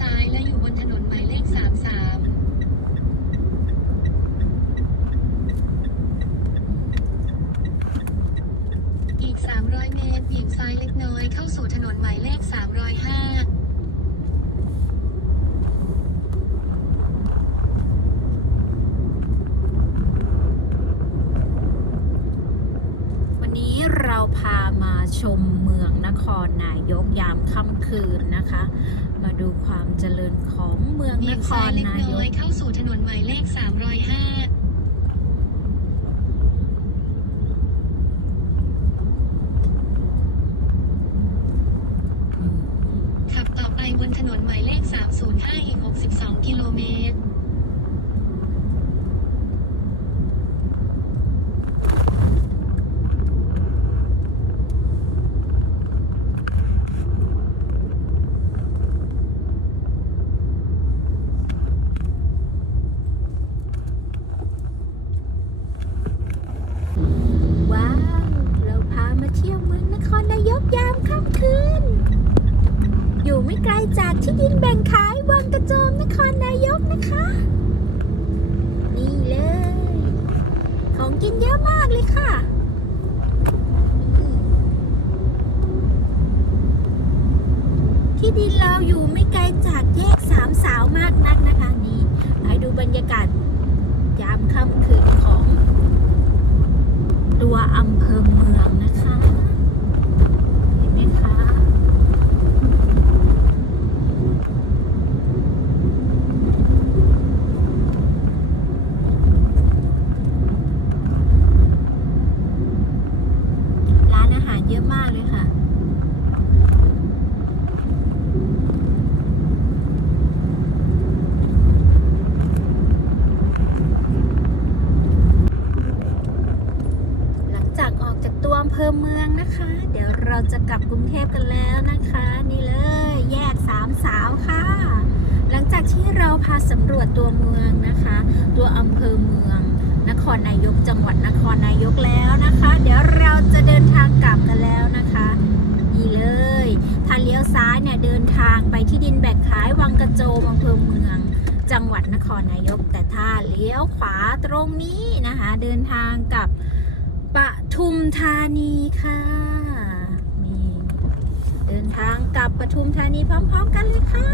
ซ้ายและอยู่บนถนนหมายเลข 33อีก 300 เมตรเบี่ยงซ้ายเล็กน้อยเข้าสู่ถนนหมายเลข 305 มาชมเมืองนครนายกยามค่ำคืนนะคะ มาดูความเจริญของเมืองเบี่นยงคซ้ายรเล็กนายน้อกยเข้าสู่ถนนหมายเลข 305ขับต่อไปบนถนนหมายเลข 305 อีก 62 กิโลเมตร ว้าว เราพ เที่ยวเมืองนครนายกยามค่ำคืน อยู่ไม่ไกลจากที่ดินแบ่งขายวังกระโจมนครนายกนะคะ นี่เลย ของกินเยอะมากเลยค่ะที่ดินเราอยู่ไม่ไกลจากแยกสามสาวมากนักนะคะนี่ให้ดูบรรยากาศ ยามค่ำคืนของ ตัวอำเภอเมืองนะคะ เห็นไหมคะ ร้านอาหารเยอะมากเลยค่ะ หลังจาก ออกจากตัวอำเภอเมืองนะคะ เดี๋ยวเราจะกลับกรุงเทพกันแล้วนะคะ นี่เลยแยกสามสาวค่ะ หลังจากที่เราพาสำรวจตัวเมืองนะคะ ตัวอำเภอเมือง นครนายกจังหวัดนครนายกแล้วนะคะ เดี๋ยวเราจะเดินทางกลับกันแล้วนะคะนี่เลยถ้าเลี้ยวซ้ายเนี่ยเดินทางไปที่ดินแบ่งขายวังกระโจมอำเภอเมือง จังหวัดนครนายก แต่ถ้าเลี้ยวขวาตรงนี้นะคะ เดินทางกับ ปทุมธานีค่ะนี่เดินทางกลับปทุมธานีพร้อม ๆ กันเลยค่ะ